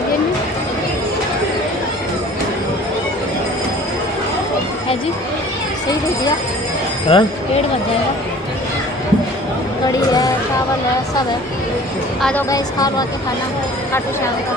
दे दिए है जी, सही बोल दिया। हाँ पेट भर जाएगा। कड़ी है, चावल है, सब है। आ जाओ गाइस, खा लो आके खाना खाटू श्याम का।